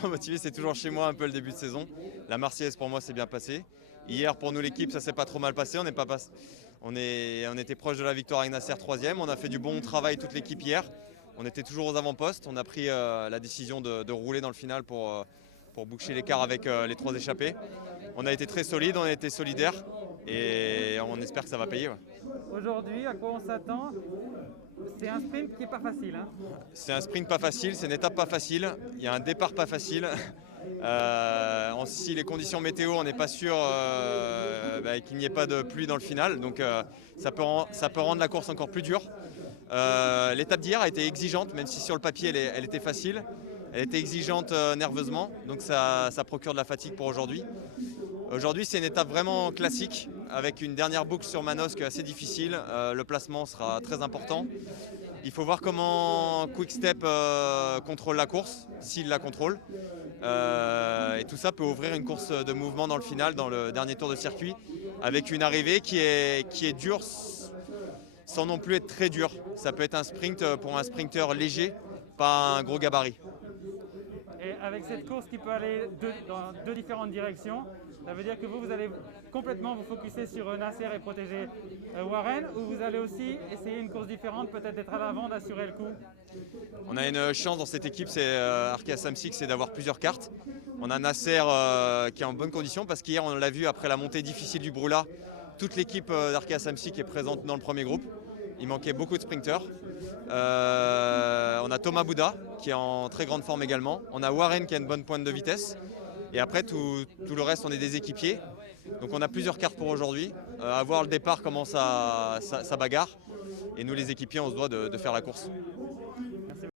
pas motivé, c'est toujours chez moi un peu le début de saison. La Marseillaise pour moi s'est bien passée. Hier pour nous l'équipe ça s'est pas trop mal passé. On était proche de la victoire avec Nasser 3e. On a fait du bon travail toute l'équipe hier. On était toujours aux avant-postes. On a pris la décision de rouler dans le final pour boucher l'écart avec les 3 échappés. On a été très solide, on a été solidaire et on espère que ça va payer. Ouais. Aujourd'hui, à quoi on s'attend? C'est un sprint qui n'est pas facile, hein. C'est un sprint pas facile, c'est une étape pas facile, il y a un départ pas facile. Si les conditions météo, on n'est pas sûr qu'il n'y ait pas de pluie dans le final, donc ça peut rendre la course encore plus dure. L'étape d'hier a été exigeante, même si sur le papier elle était facile. Elle était exigeante nerveusement, donc ça procure de la fatigue pour aujourd'hui. Aujourd'hui, c'est une étape vraiment classique, avec une dernière boucle sur Manosque assez difficile. Le placement sera très important. Il faut voir comment Quick-Step contrôle la course, s'il la contrôle. Et tout ça peut ouvrir une course de mouvement dans le final, dans le dernier tour de circuit, avec une arrivée qui est dure, sans non plus être très dure. Ça peut être un sprint pour un sprinter léger, pas un gros gabarit. Et avec cette course qui peut aller dans deux différentes directions, ça veut dire que vous allez complètement vous focuser sur Nasser et protéger Warren, ou vous allez aussi essayer une course différente, peut-être d'être à l'avant, d'assurer le coup? On a une chance dans cette équipe, c'est Arkea Samsic, c'est d'avoir plusieurs cartes. On a Nasser qui est en bonne condition parce qu'hier on l'a vu après la montée difficile du Brula, toute l'équipe d'Arkea Samsic est présente dans le premier groupe. Il manquait beaucoup de sprinters. On a Thomas Bouda qui est en très grande forme également. On a Warren qui a une bonne pointe de vitesse. Et après, tout le reste, on est des équipiers. Donc on a plusieurs cartes pour aujourd'hui. À voir le départ, comment ça bagarre. Et nous, les équipiers, on se doit de faire la course.